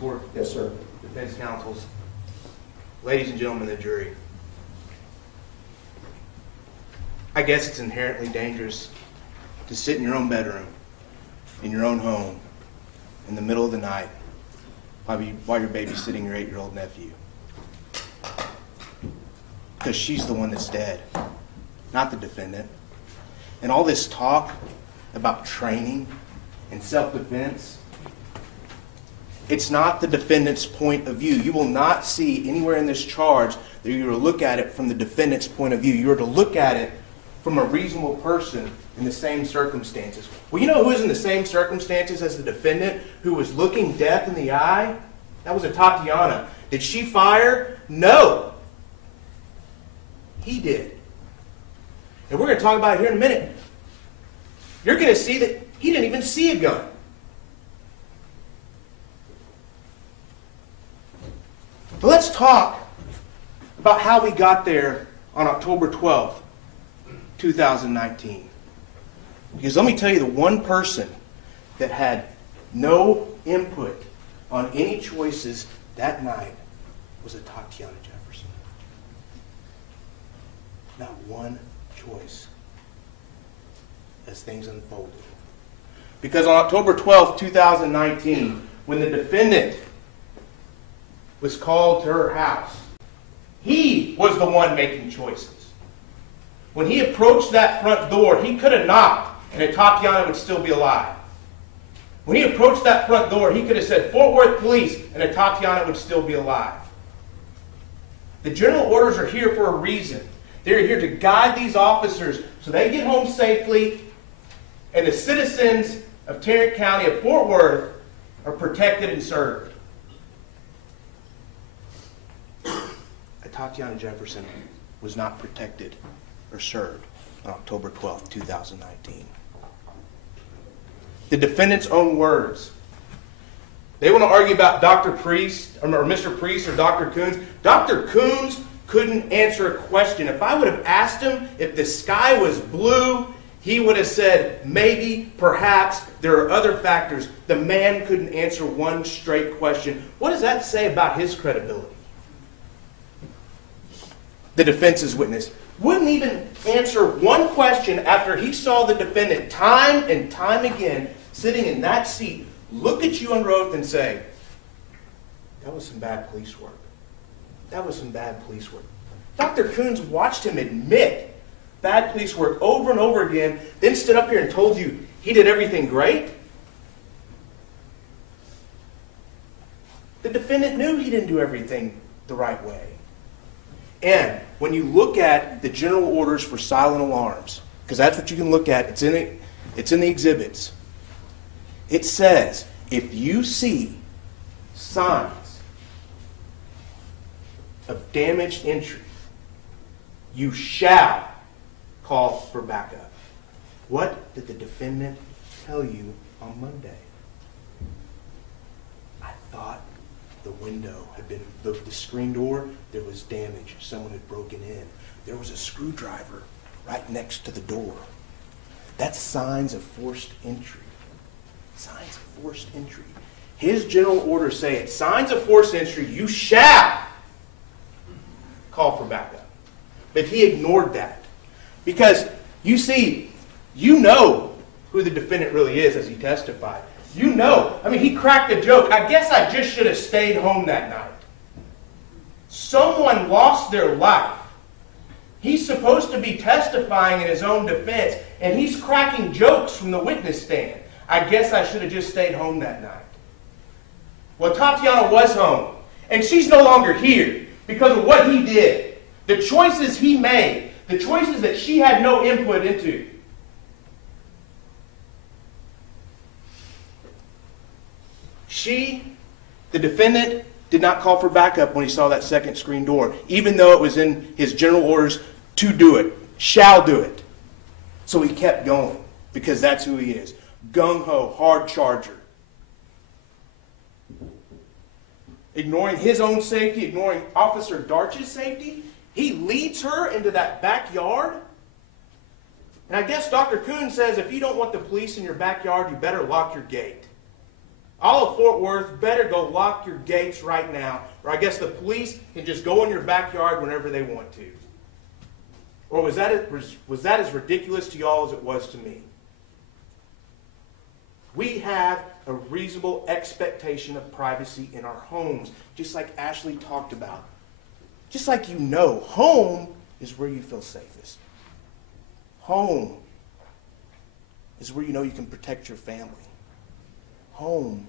Court. Yes, sir. Defense counsels, ladies and gentlemen of the jury. I guess it's inherently dangerous to sit in your own bedroom, in your own home, in the middle of the night, while you're babysitting your 8-year-old nephew. Because she's the one that's dead, not the defendant. And all this talk about training and self-defense, it's not the defendant's point of view. You will not see anywhere in this charge that you are to look at it from the defendant's point of view. You are to look at it from a reasonable person in the same circumstances. Well, you know who was in the same circumstances as the defendant, who was looking death in the eye? That was Atatiana. Did she fire? No. He did. And we're going to talk about it here in a minute. You're going to see that he didn't even see a gun. But let's talk about how we got there on October 12th, 2019. Because let me tell you, the one person that had no input on any choices that night was Atatiana Jefferson. Not one choice as things unfolded. Because on October 12th, 2019, when the defendant was called to her house, he was the one making choices. When he approached that front door, he could have knocked and Atatiana would still be alive. When he approached that front door, he could have said, "Fort Worth Police," and Atatiana would still be alive. The general orders are here for a reason. They're here to guide these officers so they get home safely and the citizens of Tarrant County of Fort Worth are protected and served. Atatiana Jefferson was not protected or served on October 12th, 2019. The defendant's own words. They want to argue about Dr. Priest, or Mr. Priest, or Dr. Coons. Dr. Coons couldn't answer a question. If I would have asked him if the sky was blue, he would have said, maybe, perhaps, there are other factors. The man couldn't answer one straight question. What does that say about his credibility? The defense's witness wouldn't even answer one question after he saw the defendant time and time again sitting in that seat, look at you under oath and say, "That was some bad police work. That was some bad police work." Dr. Coons watched him admit bad police work over and over again, then stood up here and told you he did everything great. The defendant knew he didn't do everything the right way. And when you look at the general orders for silent alarms, because that's what you can look at, it's in the exhibits. It says, if you see signs of damaged entry, you shall call for backup. What did the defendant tell you on Monday? I thought the window had been, the screen door, there was damage. Someone had broken in. There was a screwdriver right next to the door. That's signs of forced entry. Signs of forced entry. His general orders say it. Signs of forced entry, you shall call for backup. But he ignored that. Because, you see, you know who the defendant really is as he testified. You know. I mean, he cracked a joke. I guess I just should have stayed home that night. Someone lost their life. He's supposed to be testifying in his own defense, and he's cracking jokes from the witness stand. I guess I should have just stayed home that night. Well, Atatiana was home, and she's no longer here because of what he did. The choices he made, the choices that she had no input into. The defendant, did not call for backup when he saw that second screen door, even though it was in his general orders to do it, shall do it. So he kept going, because that's who he is. Gung-ho, hard charger. Ignoring his own safety, ignoring Officer Darch's safety, he leads her into that backyard. And I guess Dr. Coons says, if you don't want the police in your backyard, you better lock your gate. All of Fort Worth better go lock your gates right now, or I guess the police can just go in your backyard whenever they want to. Or was that as ridiculous to y'all as it was to me? We have a reasonable expectation of privacy in our homes, just like Ashley talked about. Just like you know, home is where you feel safest. Home is where you know you can protect your family. Home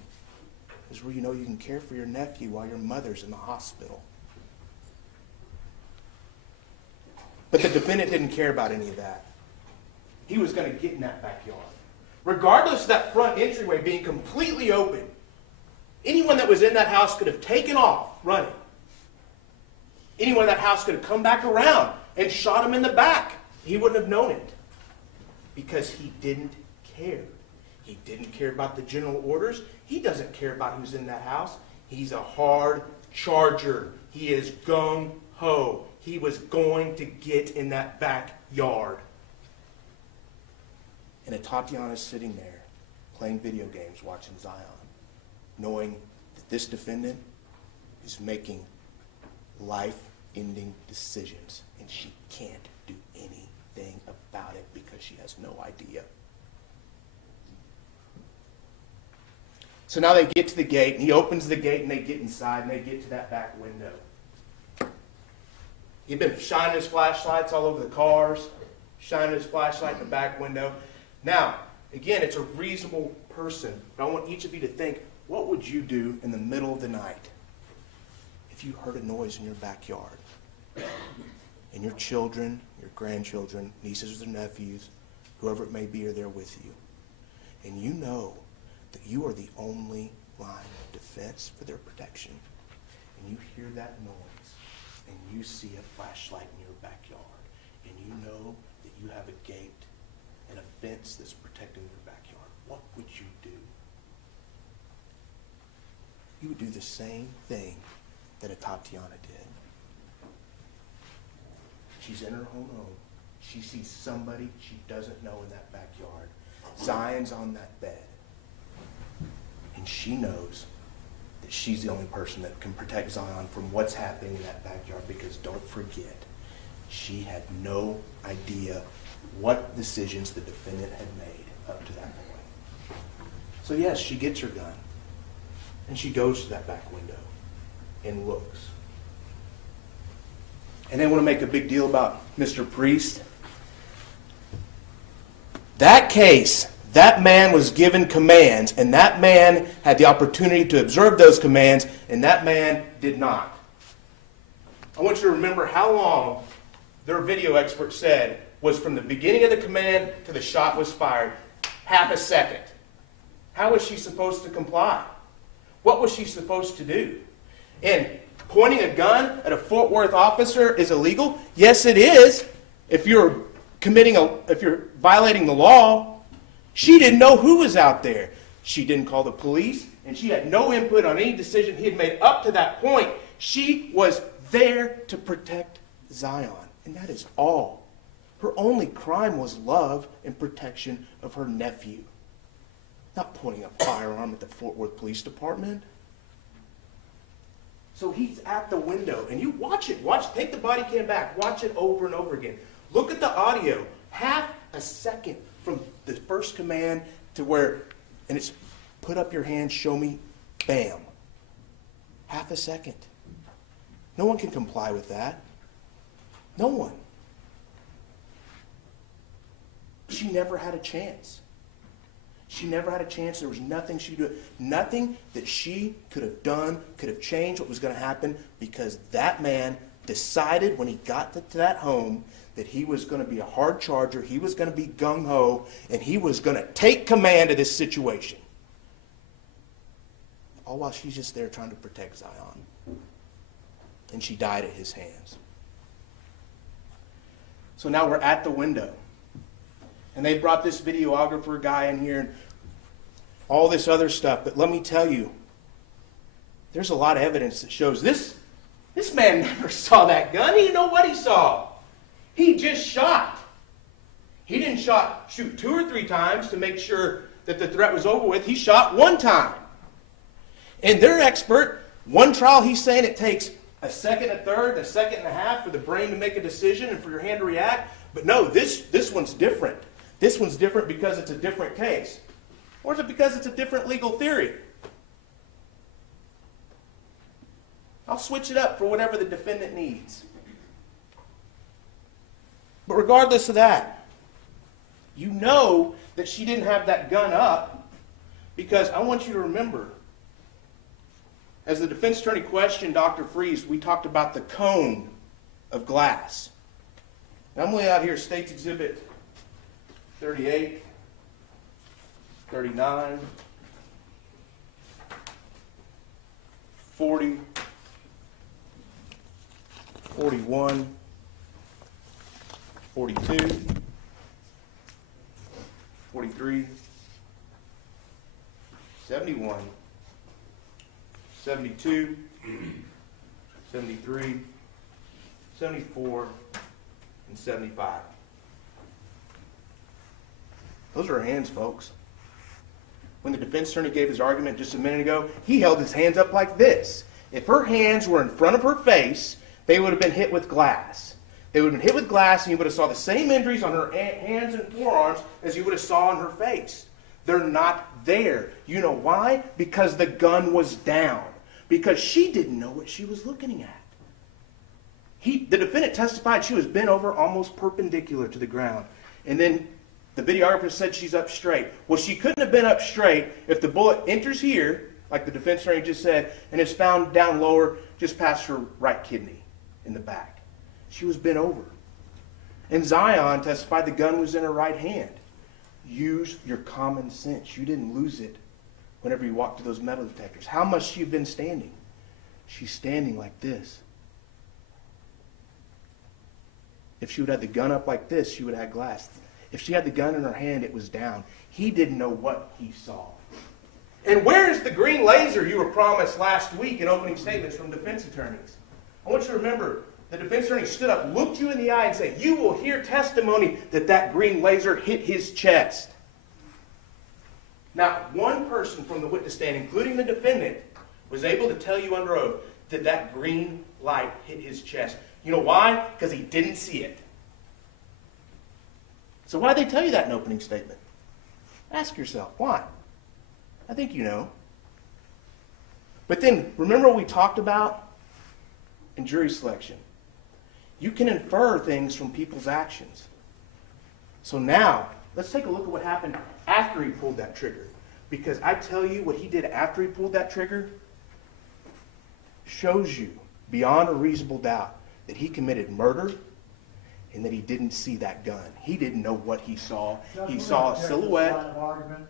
is where you know you can care for your nephew while your mother's in the hospital. But the defendant didn't care about any of that. He was going to get in that backyard. Regardless of that front entryway being completely open, anyone that was in that house could have taken off running. Anyone in that house could have come back around and shot him in the back. He wouldn't have known it because he didn't care. He didn't care about the general orders. He doesn't care about who's in that house. He's a hard charger. He is gung-ho. He was going to get in that backyard. And Atatiana's sitting there playing video games, watching Zion, knowing that this defendant is making life-ending decisions, and she can't do anything about it because she has no idea. So now they get to the gate, and he opens the gate, and they get inside, and they get to that back window. He'd been shining his flashlights all over the cars, shining his flashlight in the back window. Now, again, it's a reasonable person, but I want each of you to think, what would you do in the middle of the night if you heard a noise in your backyard? And your children, your grandchildren, nieces or nephews, whoever it may be, are there with you. And you know that you are the only line of defense for their protection. And you hear that noise, and you see a flashlight in your backyard, and you know that you have a gate and a fence that's protecting your backyard. What would you do? You would do the same thing that Atatiana did. She's in her own home. She sees somebody she doesn't know in that backyard. Zion's on that bed. And she knows that she's the only person that can protect Zion from what's happening in that backyard, because don't forget, she had no idea what decisions the defendant had made up to that point. So yes, she gets her gun, and she goes to that back window and looks. And they want to make a big deal about Mr. Priest. That case, that man was given commands, and that man had the opportunity to observe those commands, and that man did not. I want you to remember how long their video expert said was from the beginning of the command to the shot was fired. Half a second. How was she supposed to comply? What was she supposed to do? And pointing a gun at a Fort Worth officer is illegal? Yes, it is. If you're violating the law. She didn't know who was out there. She didn't call the police, and she had no input on any decision he had made up to that point. She was there to protect Zion, and that is all. Her only crime was love and protection of her nephew, not pointing a firearm at the Fort Worth Police Department. So he's at the window, and you watch it. Take the body cam back. Watch it over and over again. Look at the audio. Half a second from the first command to where, and it's put up your hand, show me, bam. Half a second. No one can comply with that. No one. She never had a chance. She never had a chance. There was nothing she could do. Nothing that she could have done could have changed what was going to happen, because that man decided when he got to that home that he was going to be a hard charger, he was going to be gung-ho, and he was going to take command of this situation. All while she's just there trying to protect Zion. And she died at his hands. So now we're at the window. And they brought this videographer guy in here and all this other stuff. But let me tell you, there's a lot of evidence that shows this man never saw that gun. He didn't know what he saw. He just shot. He didn't shoot 2 or 3 times to make sure that the threat was over with. He shot 1 time. And their expert, one trial, he's saying it takes a second, a third, a second and a half for the brain to make a decision and for your hand to react. But no, this one's different. This one's different because it's a different case. Or is it because it's a different legal theory? I'll switch it up for whatever the defendant needs. But regardless of that, you know that she didn't have that gun up because I want you to remember, as the defense attorney questioned Dr. Freeze, we talked about the cone of glass. And I'm laying out here State's Exhibit 38, 39, 40, 41, 42, 43, 71, 72, 73, 74, and 75. Those are her hands, folks. When the defense attorney gave his argument just a minute ago, he held his hands up like this. If her hands were in front of her face, they would have been hit with glass. They would have been hit with glass, and you would have saw the same injuries on her hands and forearms as you would have saw on her face. They're not there. You know why? Because the gun was down. Because she didn't know what she was looking at. The defendant testified she was bent over almost perpendicular to the ground. And then the videographer said she's up straight. Well, she couldn't have been up straight if the bullet enters here, like the defense attorney just said, and is found down lower just past her right kidney in the back. She was bent over. And Zion testified the gun was in her right hand. Use your common sense. You didn't lose it whenever you walked to those metal detectors. How must she have been standing? She's standing like this. If she would have had the gun up like this, she would have had glass. If she had the gun in her hand, it was down. He didn't know what he saw. And where is the green laser you were promised last week in opening statements from defense attorneys? I want you to remember, the defense attorney stood up, looked you in the eye, and said, you will hear testimony that that green laser hit his chest. Not one person from the witness stand, including the defendant, was able to tell you under oath that that green light hit his chest. You know why? Because he didn't see it. So why did they tell you that in opening statement? Ask yourself, why? I think you know. But then, remember what we talked about in jury selection? You can infer things from people's actions. So now, let's take a look at what happened after he pulled that trigger. Because I tell you, what he did after he pulled that trigger shows you, beyond a reasonable doubt, that he committed murder and that he didn't see that gun. He didn't know what he saw. He saw a silhouette. Line of argument,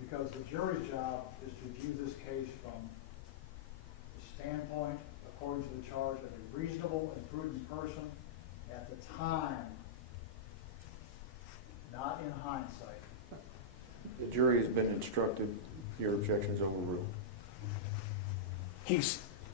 because the jury's job is to view this case from the standpoint, according to the charge, of a reasonable and prudent person at the time, not in hindsight. The jury has been instructed. Your objection's overruled. He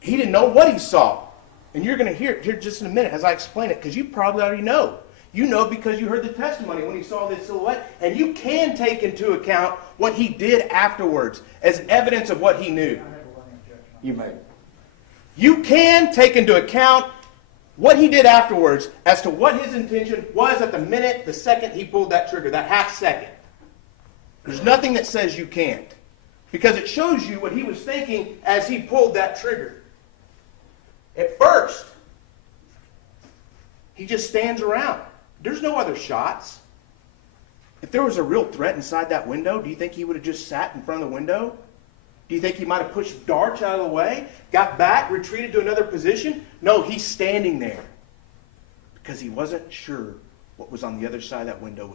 didn't know what he saw. And you're going to hear it here just in a minute as I explain it, because you probably already know. You know because you heard the testimony when he saw this silhouette, and you can take into account what he did afterwards as evidence of what he knew. You may. You can take into account what he did afterwards as to what his intention was at the minute, the second he pulled that trigger, that half second. There's nothing that says you can't, because it shows you what he was thinking as he pulled that trigger. At first, he just stands around. There's no other shots. If there was a real threat inside that window, do you think he would have just sat in front of the window? Do you think he might have pushed darts out of the way, got back, retreated to another position? No, he's standing there because he wasn't sure what was on the other side of that window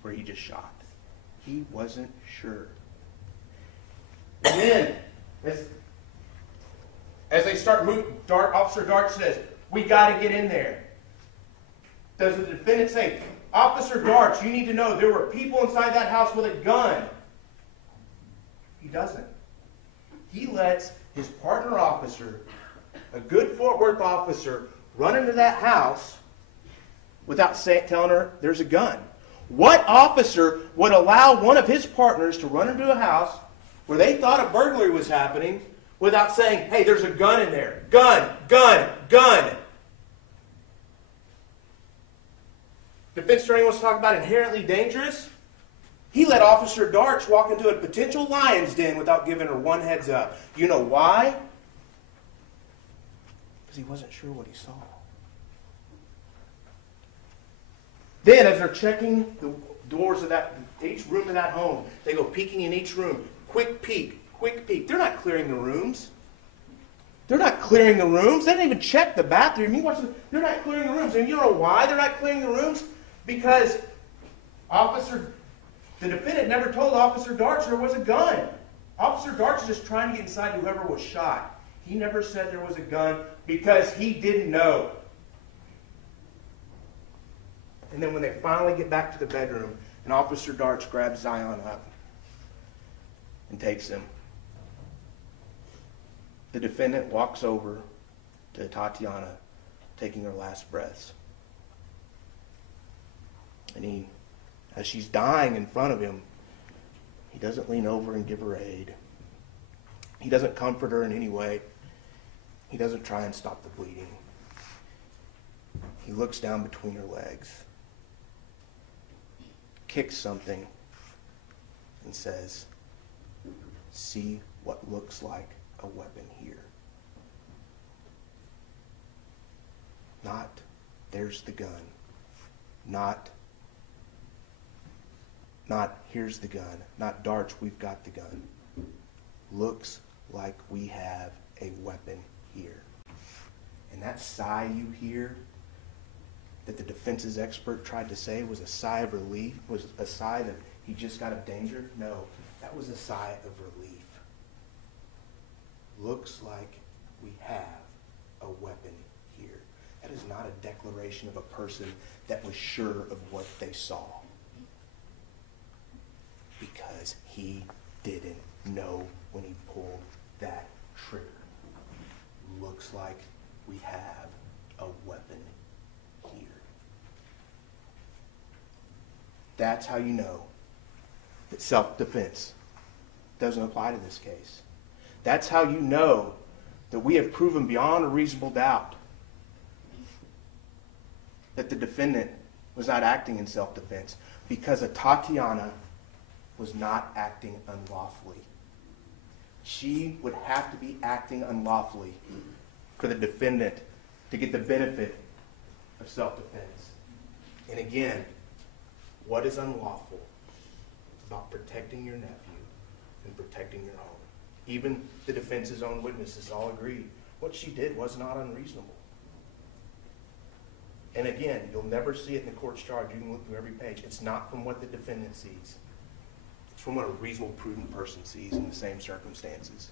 where he just shot. He wasn't sure. And then, as they start moving, Officer Dart says, we got to get in there. Does the defendant say, Officer Dart, you need to know there were people inside that house with a gun? He doesn't. He lets his partner officer, a good Fort Worth officer, run into that house without telling her there's a gun. What officer would allow one of his partners to run into a house where they thought a burglary was happening without saying, hey, there's a gun in there. Gun, gun, gun. Defense attorney wants to talk about inherently dangerous. He let Officer Darch walk into a potential lion's den without giving her one heads up. You know why? Because he wasn't sure what he saw. Then, as they're checking the doors of each room in that home, they go peeking in each room. Quick peek, quick peek. They're not clearing the rooms. They're not clearing the rooms. They didn't even check the bathroom. They're not clearing the rooms. And you know why they're not clearing the rooms? Because the defendant never told Officer Darch there was a gun. Officer Darch is just trying to get inside whoever was shot. He never said there was a gun because he didn't know. And then when they finally get back to the bedroom, and Officer Darch grabs Zion up and takes him, the defendant walks over to Tatiana, taking her last breaths. And as she's dying in front of him, he doesn't lean over and give her aid. He doesn't comfort her in any way. He doesn't try and stop the bleeding. He looks down between her legs, kicks something, and says, "See what looks like a weapon here." Not, "There's the gun." Not, "Here's the gun." Not, "Darch, we've got the gun." Looks like we have a weapon here. And that sigh you hear that the defense's expert tried to say was a sigh of relief, was a sigh that he just got of danger. No, that was a sigh of relief. Looks like we have a weapon here. That is not a declaration of a person that was sure of what they saw. Because he didn't know when he pulled that trigger. Looks like we have a weapon here. That's how you know that self-defense doesn't apply to this case. That's how you know that we have proven beyond a reasonable doubt that the defendant was not acting in self-defense, because Atatiana was not acting unlawfully. She would have to be acting unlawfully for the defendant to get the benefit of self-defense. And again, what is unlawful about protecting your nephew and protecting your home? Even the defense's own witnesses all agreed what she did was not unreasonable. And again, you'll never see it in the court's charge. You can look through every page. It's not from what the defendant sees. It's from what a reasonable, prudent person sees in the same circumstances.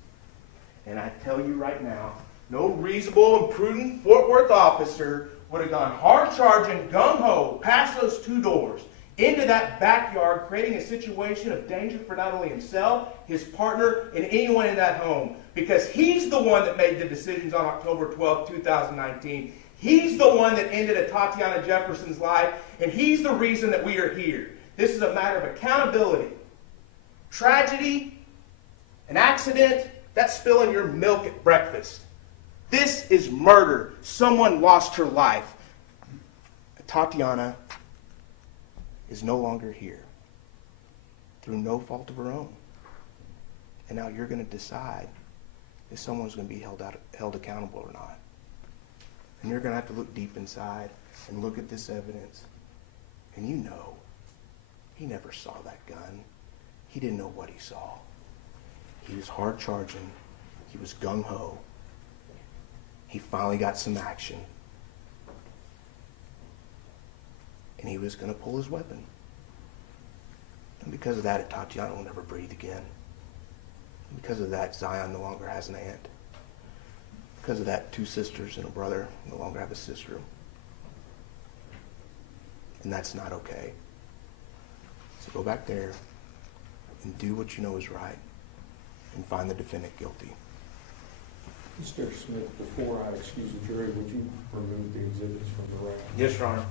And I tell you right now, no reasonable and prudent Fort Worth officer would have gone hard charging, gung-ho, past those two doors, into that backyard, creating a situation of danger for not only himself, his partner, and anyone in that home. Because he's the one that made the decisions on October 12, 2019. He's the one that ended Atatiana Jefferson's life, and he's the reason that we are here. This is a matter of accountability. Tragedy, an accident, that's spilling your milk at breakfast. This is murder. Someone lost her life. Atatiana is no longer here through no fault of her own. And now you're going to decide if someone's going to be held accountable or not. And you're going to have to look deep inside and look at this evidence. And you know, he never saw that gun. He didn't know what he saw. He was hard charging. He was gung-ho. He finally got some action. And he was going to pull his weapon. And because of that, Atatiana will never breathe again. And because of that, Zion no longer has an aunt. Because of that, two sisters and a brother no longer have a sister. And that's not okay. So go back there and do what you know is right and find the defendant guilty. Mr. Smith, before I excuse the jury, would you remove the exhibits from the record? Yes, Your Honor.